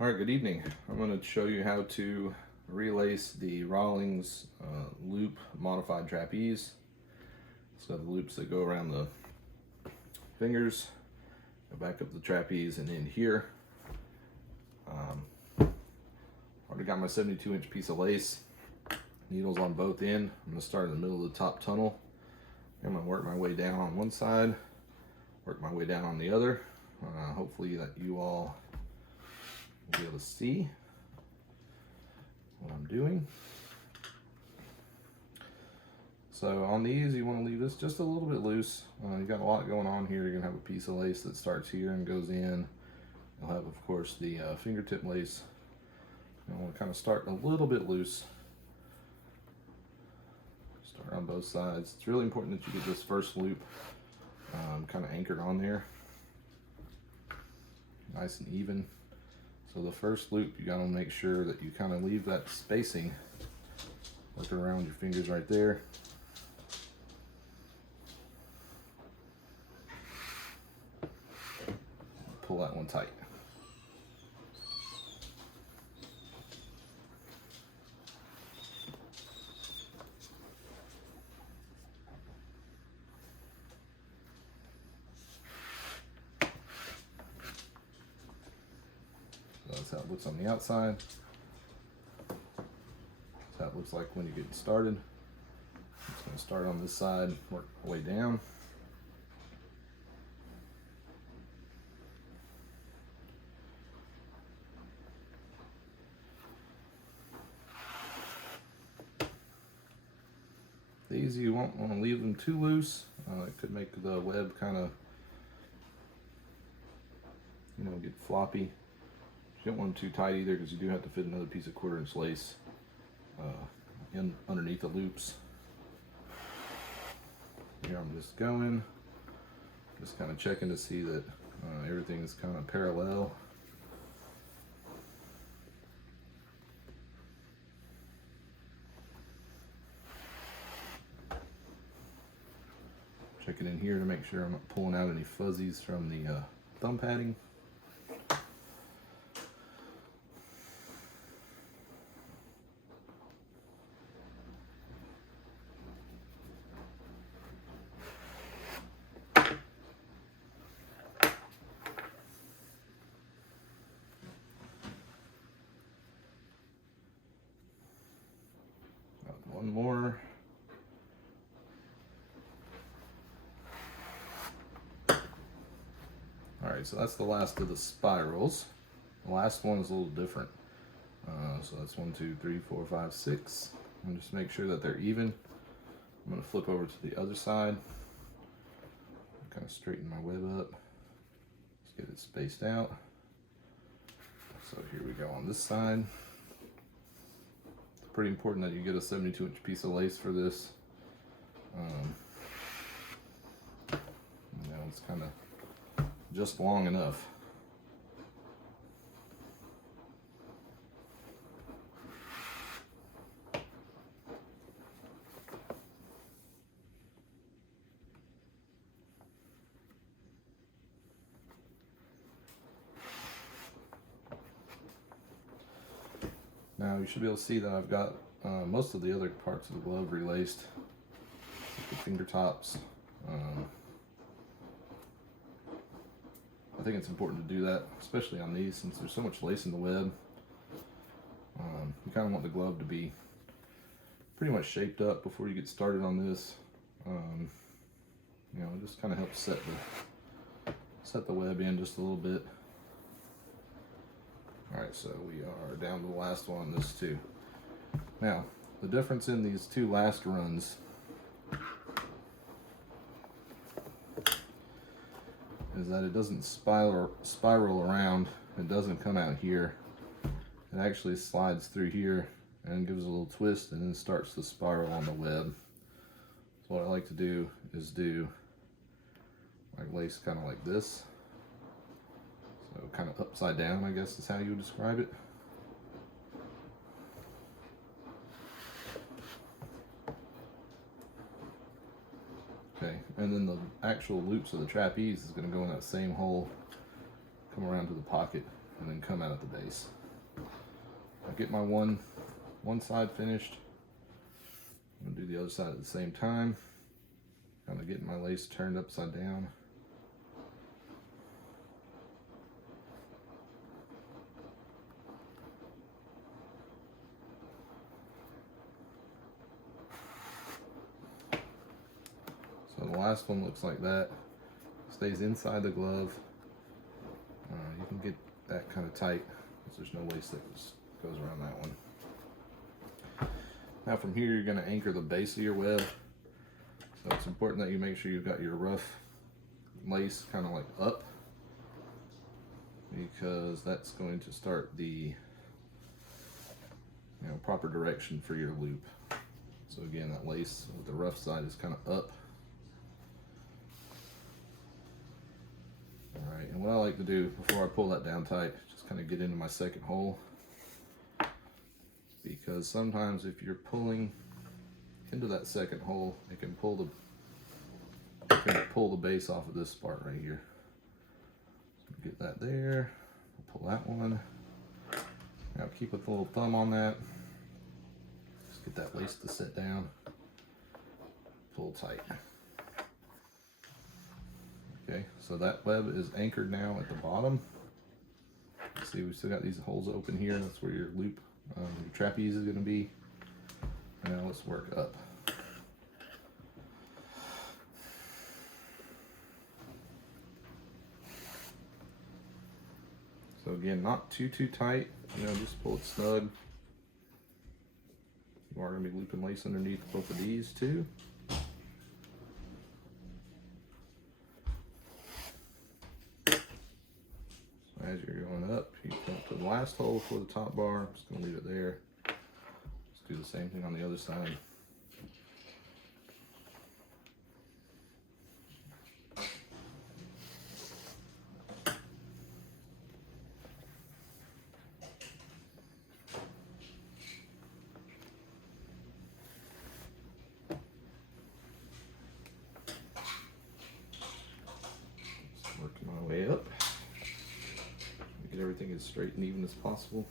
Alright, good evening. I'm going to show you how to relace the Rawlings loop modified trapeze. It's got the loops that go around the fingers, go back up the trapeze and in here. Already got my 72-inch piece of lace, needles on both ends. I'm going to start in the middle of the top tunnel. I'm going to work my way down on one side, work my way down on the other. Hopefully that you all be able to see what I'm doing. So on these, you want to leave this just a little bit loose. You've got a lot going on here. You're going to have a piece of lace that starts here and goes in. You'll have, of course, the fingertip lace. You want to kind of start a little bit loose. Start on both sides. It's really important that you get this first loop kind of anchored on there. Nice and even. So the first loop, you gotta make sure that you kind of leave that spacing, working around your fingers right there. Pull that one tight. That's how it looks on the outside. That's how it looks like when you're getting started. I'm just going to start on this side, work my way down. These you won't want to leave them too loose. It could make the web kind of, get floppy. You don't want them too tight either, because you do have to fit another piece of 1/4-inch lace in underneath the loops. Here I'm just going, just kind of checking to see that everything is kind of parallel. Checking in here to make sure I'm not pulling out any fuzzies from the thumb padding. One more. Alright, so that's the last of the spirals. The last one is a little different. So that's 1, 2, 3, 4, 5, 6. And just make sure that they're even. I'm going to flip over to the other side. Kind of straighten my web up. Just get it spaced out. So here we go on this side. It's pretty important that you get a 72-inch piece of lace for this. It's kind of just long enough. Now you should be able to see that I've got most of the other parts of the glove relaced, like the finger tops. I think it's important to do that, especially on these, since there's so much lace in the web. You kind of want the glove to be pretty much shaped up before you get started on this. It just kind of helps set the web in just a little bit. Alright, so we are down to the last one on this too. Now, the difference in these two last runs is that it doesn't spiral around. It doesn't come out here. It actually slides through here and gives a little twist and then starts to spiral on the web. So what I like to do is do my lace kind of like this. So kind of upside down, I guess is how you would describe it. Okay, and then the actual loops of the trapeze is going to go in that same hole, come around to the pocket and then come out at the base. I get my one side finished. I'm gonna do the other side at the same time. Kind of getting my lace turned upside down. So the last one looks like that. Stays inside the glove. You can get that kind of tight because there's no lace that goes around that one. Now from here you're going to anchor the base of your web. So it's important that you make sure you've got your rough lace kind of like up, because that's going to start the proper direction for your loop. So again, that lace with the rough side is kind of up. Alright, and what I like to do before I pull that down tight, just kind of get into my second hole. Because sometimes if you're pulling into that second hole, it can pull the base off of this part right here. So get that there, pull that one. Now keep a little thumb on that. Just get that lace to sit down. Pull tight. Okay, so that web is anchored now at the bottom. See, we still got these holes open here. That's where your loop, your trapeze is going to be. Now let's work up. So again, not too tight. Just pull it snug. You are going to be looping lace underneath both of these too. As you're going up, you come to the last hole for the top bar. I'm just going to leave it there. Let's do the same thing on the other side. Just working my way up. Get everything as straight and even as possible.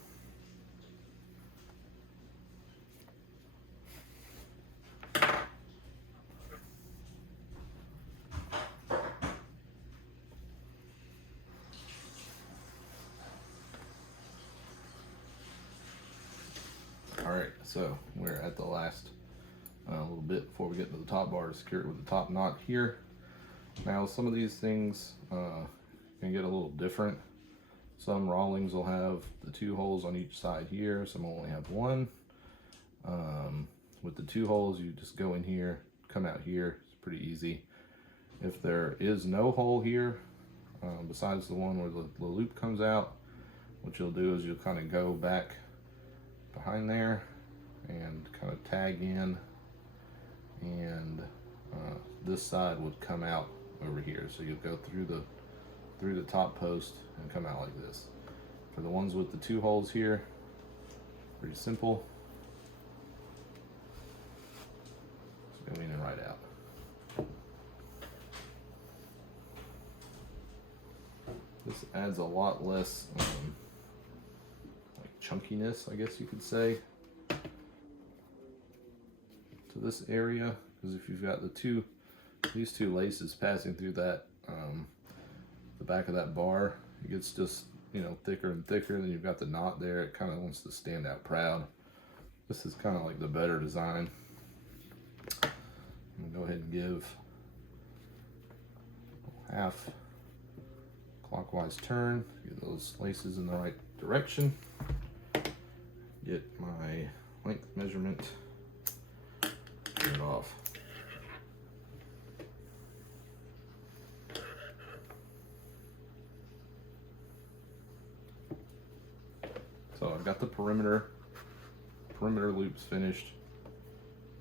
Alright, so we're at the last little bit before we get to the top bar to secure it with the top knot here. Now some of these things can get a little different. Some Rawlings will have the 2 holes on each side here, some only have 1. With the 2 holes, you just go in here, come out here. It's pretty easy. If there is no hole here, besides the one where the loop comes out, what you'll do is you'll kind of go back behind there and kind of tag in, and this side would come out over here. So you'll go through the top post and come out like this. For the ones with the 2 holes here, pretty simple. Just go in and right out. This adds a lot less like chunkiness, I guess you could say, to this area, because if you've got these two laces passing through that the back of that bar, it gets just thicker and thicker. Then you've got the knot there. It kind of wants to stand out proud. This is kind of like the better design. I'm gonna go ahead and give a half clockwise turn, get those laces in the right direction, get my length measurement, turn it off. So I've got the perimeter loops finished.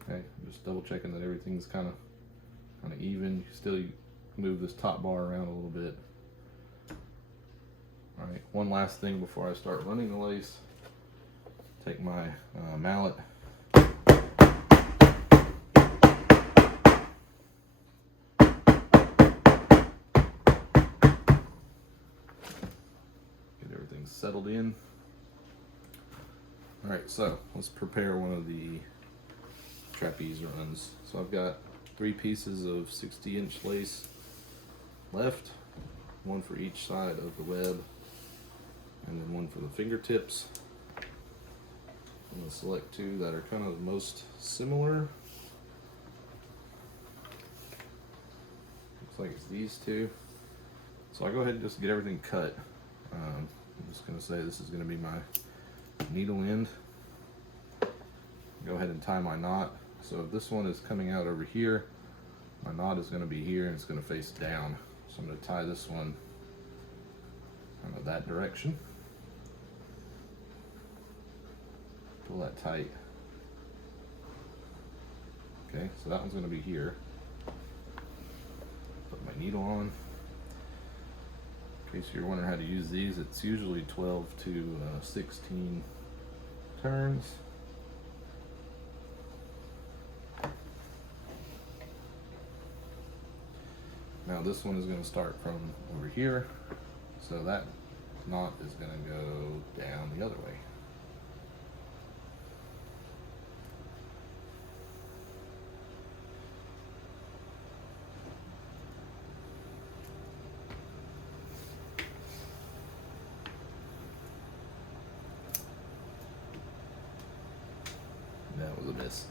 Okay, just double checking that everything's kind of even. You move this top bar around a little bit. All right, one last thing before I start running the lace. Take my mallet. Get everything everything's settled in. Alright, so let's prepare one of the trapeze runs. So I've got 3 pieces of 60-inch lace left, one for each side of the web, and then one for the fingertips. I'm going to select 2 that are kind of the most similar. Looks like it's these 2. So I'll go ahead and just get everything cut. I'm just going to say this is going to be my needle end. Go ahead and tie my knot. So if this one is coming out over here, my knot is going to be here and it's going to face down. So I'm going to tie this one kind of that direction. Pull that tight. Okay, so that one's going to be here. Put my needle on. In case you're wondering how to use these, it's usually 12 to 16 turns. Now this one is going to start from over here, so that knot is going to go down the other way. That was a miss.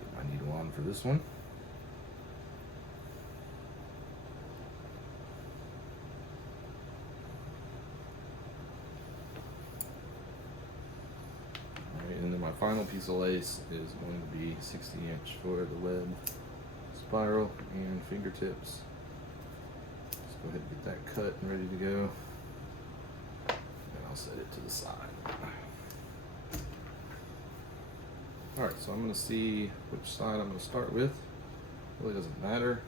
Get my needle on for this one. And then my final piece of lace is going to be 60-inch for the web, spiral, and fingertips. Just go ahead and get that cut and ready to go. And I'll set it to the side. Alright, so I'm going to see which side I'm going to start with. Really doesn't matter.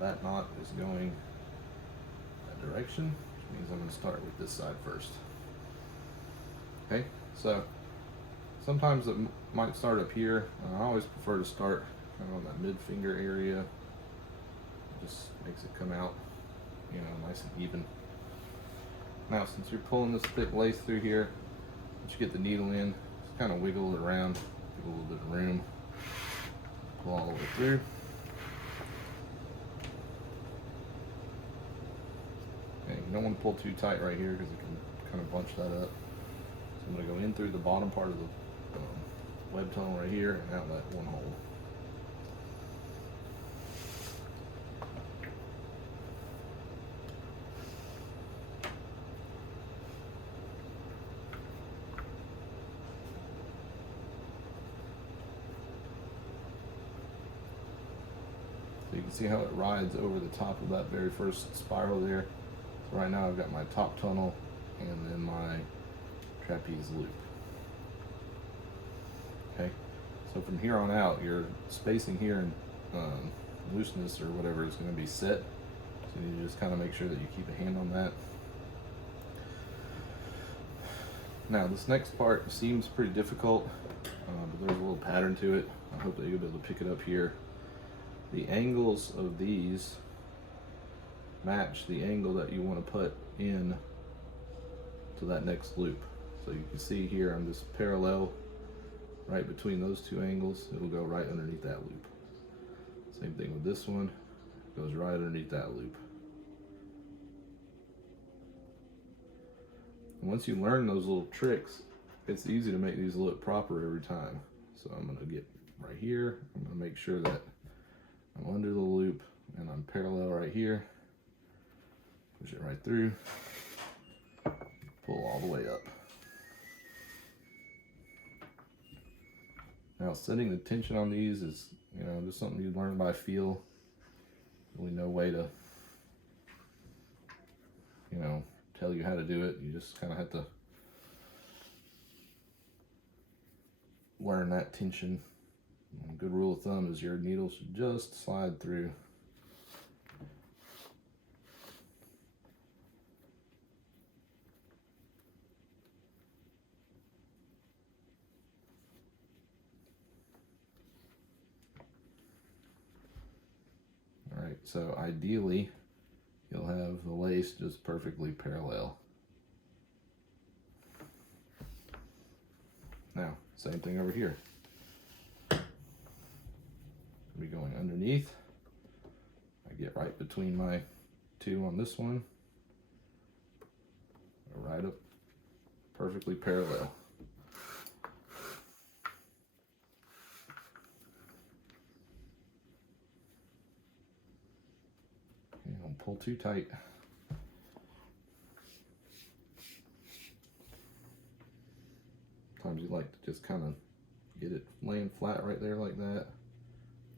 That knot is going that direction, which means I'm going to start with this side first. Okay, so sometimes it might start up here. I always prefer to start kind of on that mid finger area. It just makes it come out, you know, nice and even. Now, since you're pulling this thick lace through here, once you get the needle in, just kind of wiggle it around, give it a little bit of room. Pull all the way through. Okay, you don't want to pull too tight right here because it can kind of bunch that up. So I'm going to go in through the bottom part of the web tunnel right here and out that one hole. So you can see how it rides over the top of that very first spiral there. So right now I've got my top tunnel and then my trapeze loop. Okay, so from here on out, your spacing here and looseness or whatever is going to be set. So you need to just kind of make sure that you keep a hand on that. Now this next part seems pretty difficult, but there's a little pattern to it. I hope that you'll be able to pick it up here. The angles of these match the angle that you want to put in to that next loop. So you can see here I'm just parallel right between those 2 angles. It'll go right underneath that loop. Same thing with this one, goes right underneath that loop. And once you learn those little tricks, it's easy to make these look proper every time. So I'm going to get right here. I'm going to make sure that I'm under the loop and I'm parallel right here. Push it right through. Pull all the way up. Now setting the tension on these is, you know, just something you learn by feel. Really no way to, you know, tell you how to do it. You just kind of have to learn that tension. A good rule of thumb is your needle should just slide through. Alright, so ideally you'll have the lace just perfectly parallel. Now, same thing over here. Be going underneath. I get right between my two on this one. Right up perfectly parallel. Okay, don't pull too tight. Sometimes you like to just kind of get it laying flat right there like that.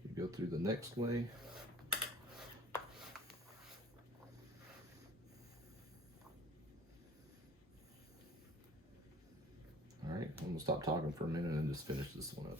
You go through the next way. All right, I'm gonna stop talking for a minute and just finish this one up.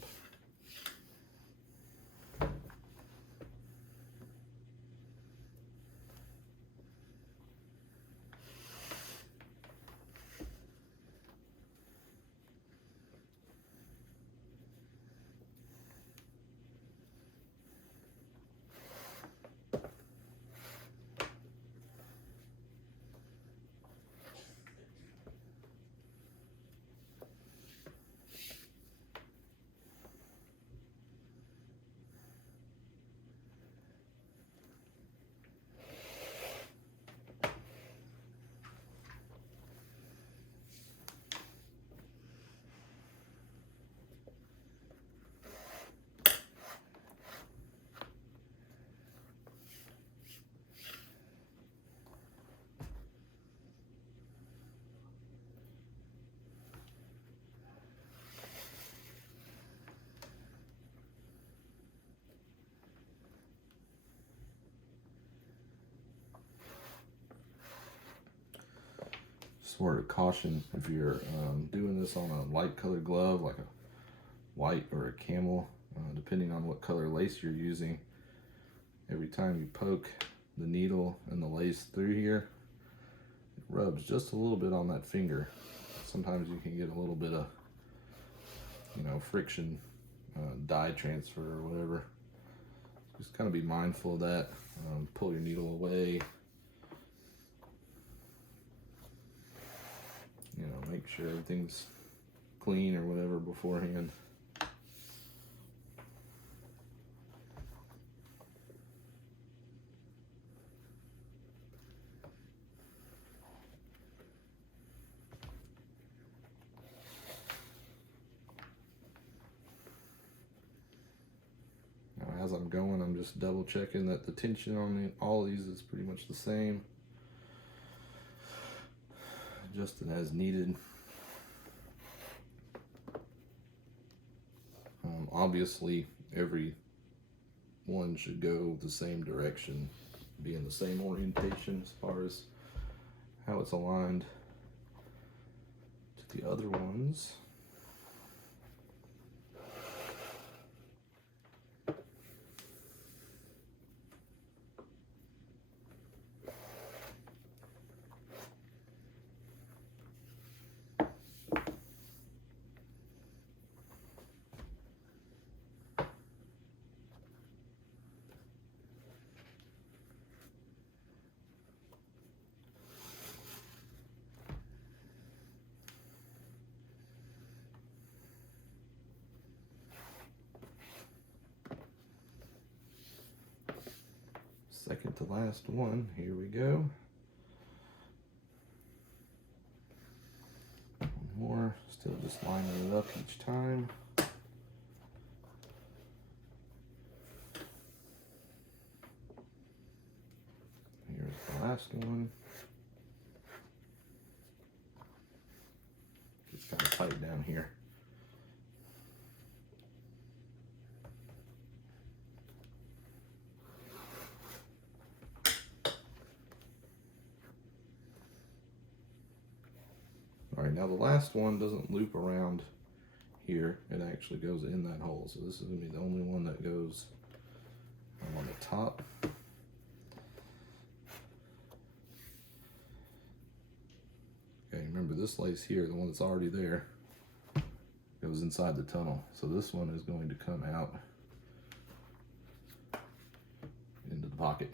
Just a word of caution, if you're doing this on a light colored glove, like a white or a camel, depending on what color lace you're using, every time you poke the needle and the lace through here, it rubs just a little bit on that finger. Sometimes you can get a little bit of, you know, friction, dye transfer or whatever. Just kind of be mindful of that. Pull your needle away. You know, make sure everything's clean or whatever beforehand. Now, as I'm going, I'm just double checking that the tension on all of these is pretty much the same. Adjusting as needed. Obviously, every one should go the same direction, be in the same orientation as far as how it's aligned to the other ones. Second to last one, here we go. One more, still just lining it up each time. Here's the last one. It's kind of tight down here. All right, now the last one doesn't loop around here. It actually goes in that hole. So this is gonna be the only one that goes on the top. Okay, remember this lace here, the one that's already there, goes inside the tunnel. So this one is going to come out into the pocket.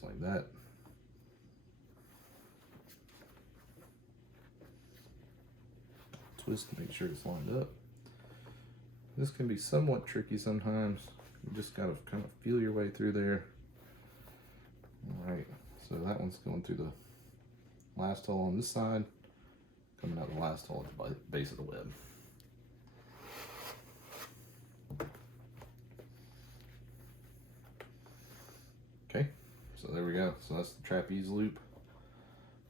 just like that. Twist to make sure it's lined up. This can be somewhat tricky sometimes. You just gotta kind of feel your way through there. All right, so that one's going through the last hole on this side, coming out the last hole at the base of the web. Okay, so there we go. So that's the trapeze loop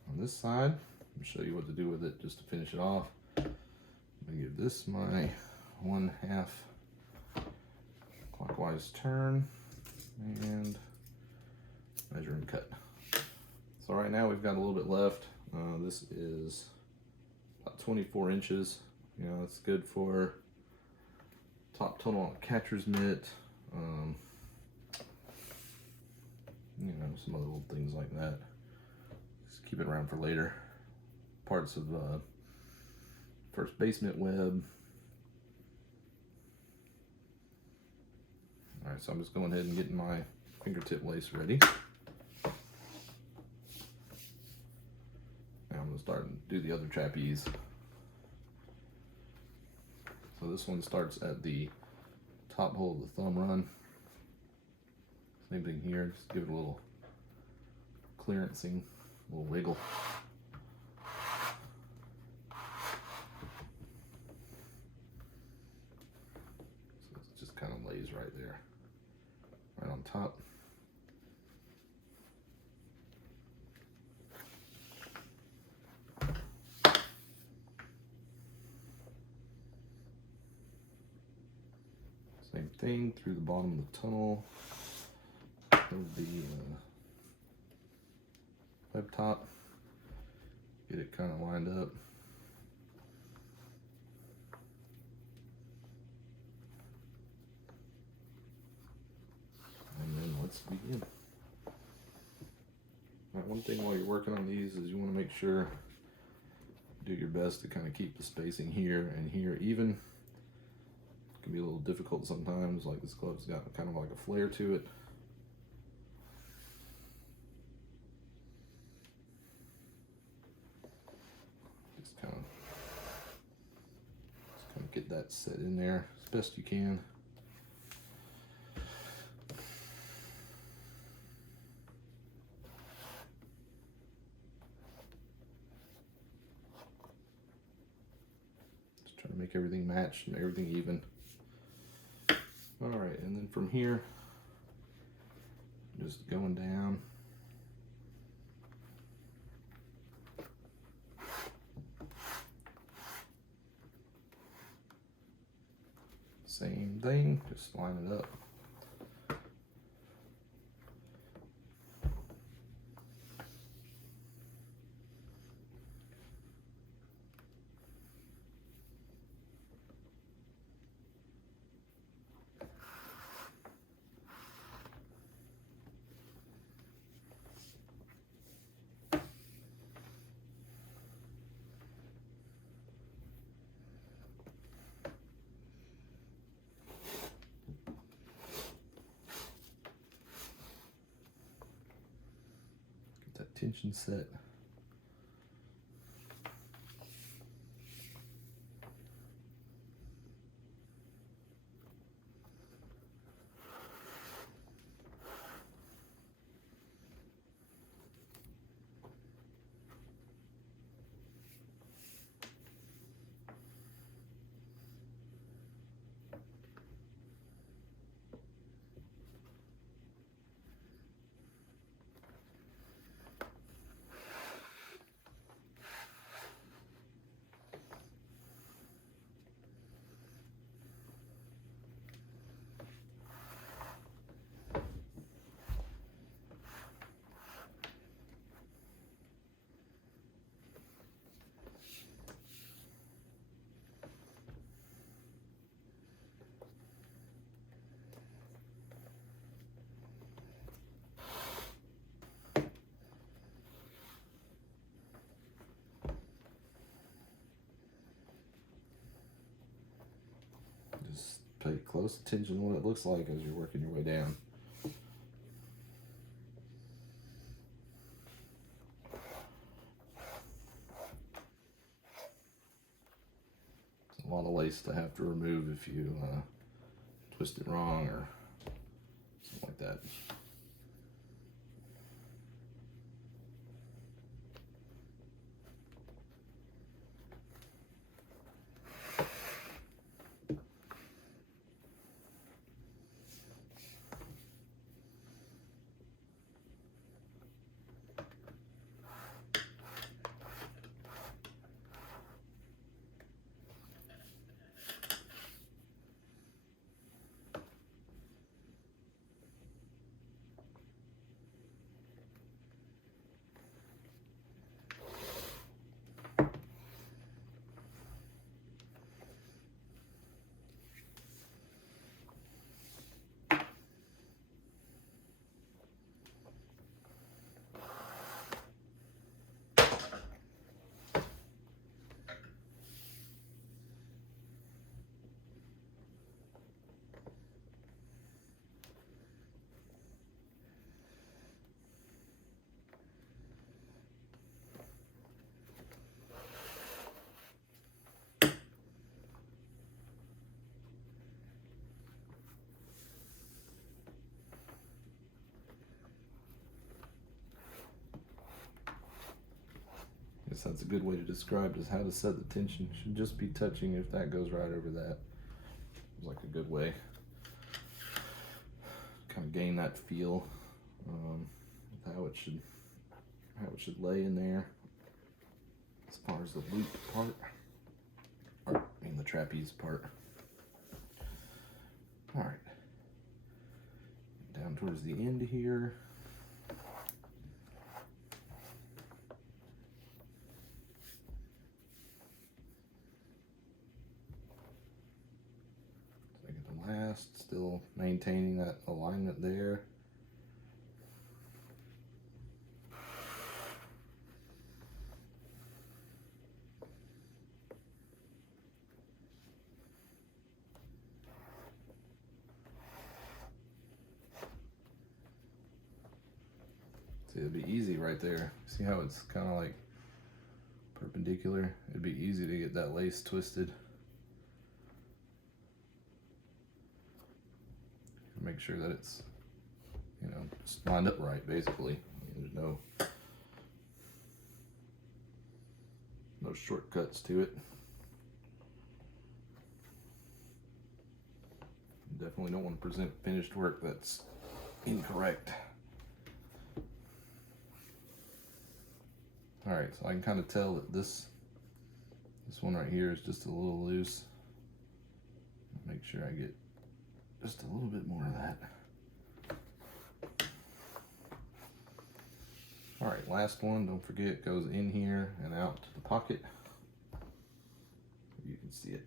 on this side. I'll show you what to do with it just to finish it off. I'm gonna give this my 1/2 clockwise turn and measure and cut. So right now we've got a little bit left. This is about 24 inches. You know, it's good for top tunnel on a catcher's mitt. You know, some other little things like that. Just keep it around for later. Parts of first basement web. All right, so I'm just going ahead and getting my fingertip lace ready. Now I'm going to start and do the other trapeze. So this one starts at the top hole of the thumb run. Same thing here, just give it a little clearancing, a little wiggle. So it just kind of lays right there, right on top. Same thing through the bottom of the tunnel. Of the web top, get it kind of lined up. And then let's begin. Now, one thing while you're working on these is you want to make sure you do your best to kind of keep the spacing here and here even. It can be a little difficult sometimes, like this glove's got kind of like a flare to it. Just kind of get that set in there as best you can. Just try to make everything match and everything even. All right, and then from here, just going down. Same thing, just line it up. Tension set. Just pay close attention to what it looks like as you're working your way down. lace to have to remove if you twist it wrong or something like that. Guess that's a good way to describe is how to set the tension. Should just be touching if that goes right over that. It's like a good way. Kind of gain that feel with how it should lay in there. As far as the loop part, or I mean the trapeze part. All right, down towards the end here. Still maintaining that alignment there. See, it'd be easy right there. See how it's kind of like perpendicular? It'd be easy to get that lace twisted. Make sure that it's, you know, just lined up right, basically. There's no shortcuts to it. You definitely don't want to present finished work that's incorrect. All right, so I can kind of tell that this one right here is just a little loose. Make sure I get just a little bit more of that. All right, last one, don't forget, it goes in here and out to the pocket. You can see it.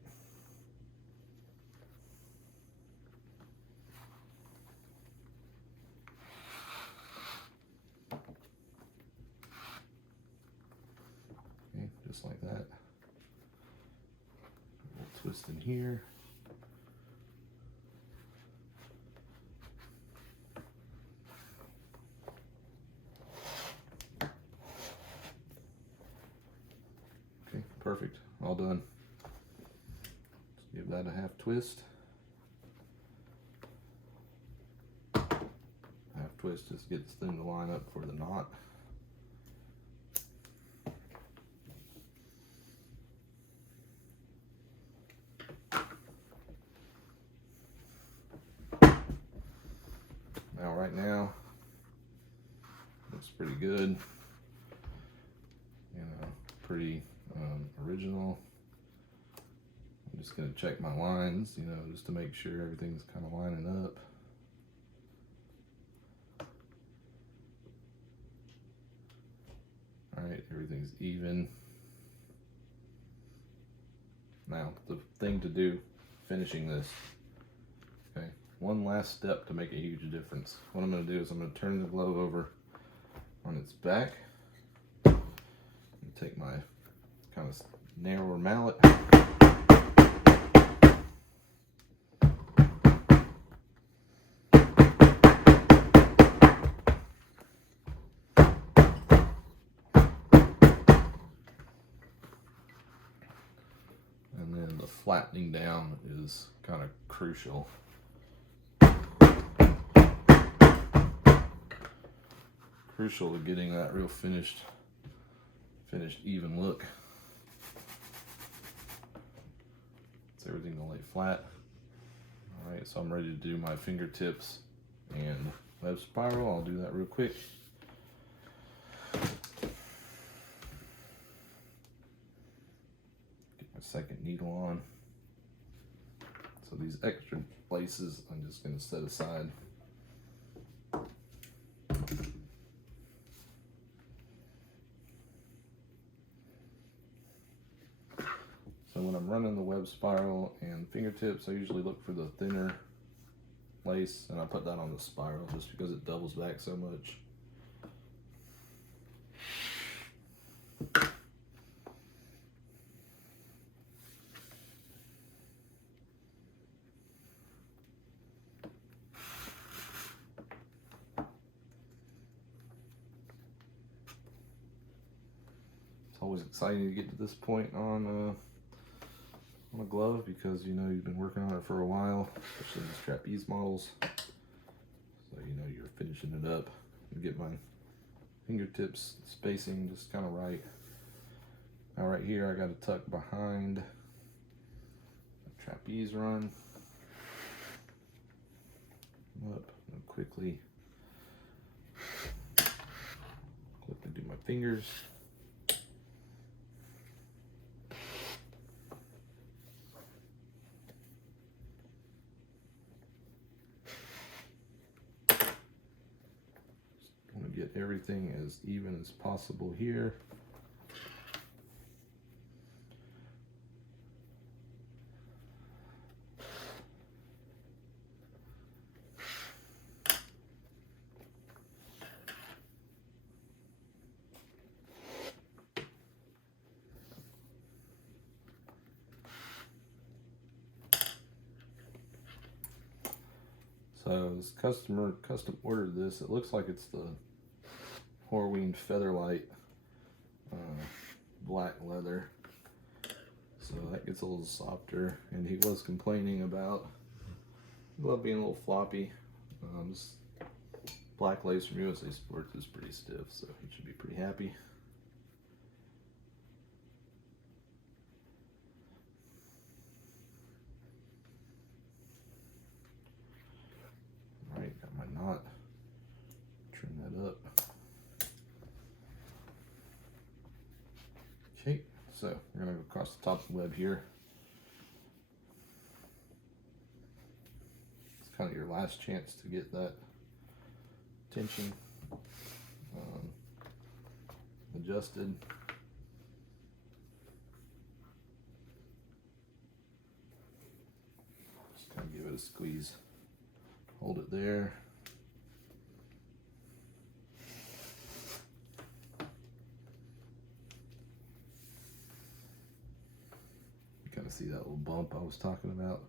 Okay, just like that. We'll twist in here. Perfect, all done. Just give that a half twist. Half twist just gets them to line up for the knot. Now right now, looks pretty good. You know, pretty original. I'm just going to check my lines, you know, just to make sure everything's kind of lining up. All right, everything's even. Now, the thing to do, finishing this, okay, one last step to make a huge difference. What I'm going to do is I'm going to turn the glove over on its back and take my kind of narrower mallet. And then the flat flattening down is kind of crucial. Crucial to getting that real finished even look. It's everything to lay flat. Alright, so I'm ready to do my fingertips and web spiral. I'll do that real quick. Get my second needle on. So these extra laces I'm just going to set aside. So when I'm running the web spiral and fingertips, I usually look for the thinner lace, and I put that on the spiral just because it doubles back so much. It's always exciting to get to this point on a glove, because you know you've been working on it for a while, especially these trapeze models. So you know you're finishing it up. And get my fingertips spacing just kind of right. Now right here I got to tuck behind the trapeze run up and quickly clip and do my fingers. Get everything as even as possible here. So this customer custom ordered this. It looks like it's the Four-winged Featherlight black leather, so that gets a little softer, and he was complaining about the glove being a little floppy. This black lace from USA Sports is pretty stiff, so he should be pretty happy. Alright, got my knot. Trim that up. Okay, so we're going to go across the top of the web here. It's kind of your last chance to get that tension adjusted. Just kind of give it a squeeze. Hold it there. Kind of see that little bump I was talking about.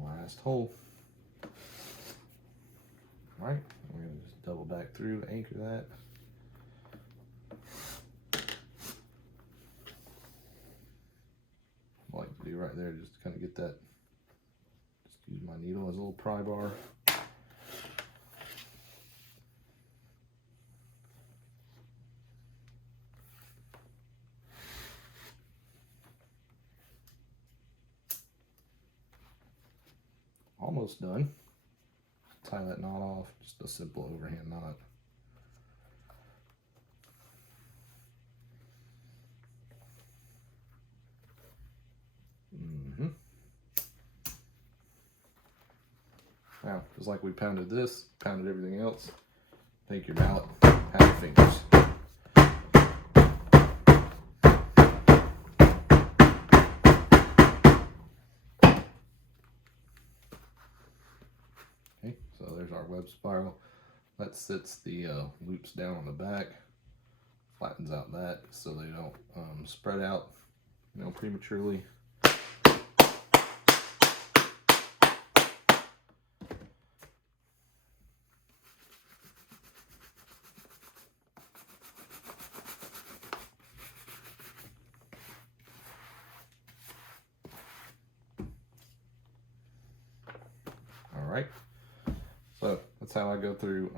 Last hole. All right, we're going to just double back through, anchor that. I like to do right there, just to kind of get that, just use my needle as a little pry bar. Almost done. Tie that knot off, just a simple overhand knot. Now, just like we pounded this, pounded everything else, take your mallet, pat your fingers. Okay, so there's our web spiral. That sits the loops down on the back, flattens out that so they don't spread out, prematurely. Alright, so that's how I go through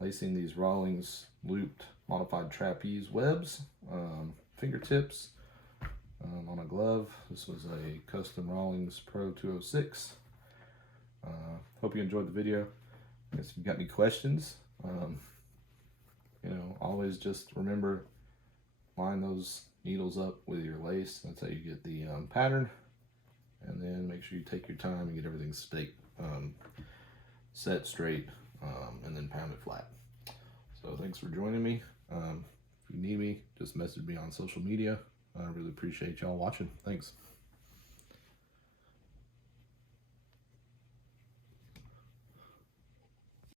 lacing these Rawlings looped modified trapeze webs, fingertips, on a glove. This was a custom Rawlings Pro 206. Hope you enjoyed the video. I guess if you got any questions, always just remember, line those needles up with your lace. That's how you get the pattern. And then make sure you take your time and get everything set straight, and then pound it flat. So thanks for joining me. If you need me, just message me on social media. I really appreciate y'all watching. Thanks.